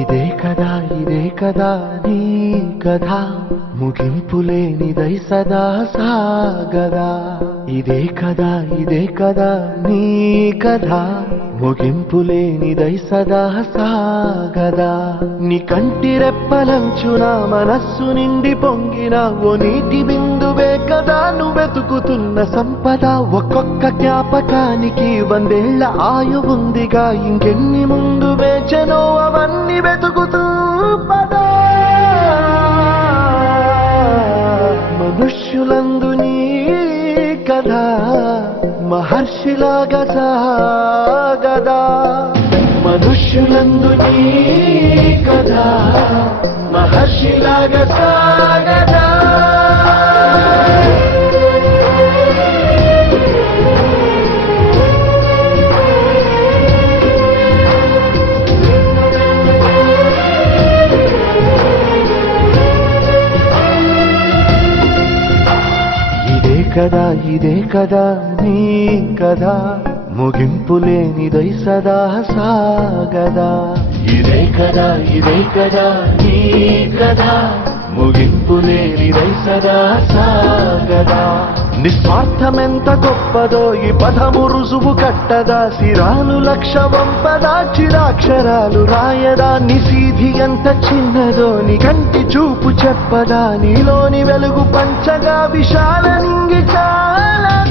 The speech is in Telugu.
ఇదే కదా నీ కథ ముగింపులేనిదై సదా సాగదా ఇదే కదా నీ కథ ముగింపులేనిదై సదా సాగదా నీ కంటి రెప్పలంచున మనస్సు నిండి పొంగిన ఓ నీటి బిందువే కదా నువ్వెతుకుతున్న సంపద ఒక్కొక్క జ్ఞాపకానికి 100 ఏళ్ల ఆయువుందిగా ఇంకెన్ని ముందు వేచనో అవన్నీ వెతుకుతూ పదా మనుష్యులందు నీ కథ మహర్షిలాగా సాగదా మనుష్యులందు నీ కథ మహర్షిలాగా సాగదా ఇదే కదా నీ కథ ముగింపులేనిదై సదా సాగదా ఇదే కదా నీ కథ ముగింపులేనిదై సదా సాగదా నిస్వార్థమెంత గొప్పదో ఈ పదము రుజువు కట్టదా సిరాలు లక్ష వంపదా చిరాక్షరాలు రాయదా నిసీధి ఎంత చిన్నదో నీ కంటి చూపు చెప్పదా నీలోని వెలుగు పంచగా విశాల నింగి చాలదా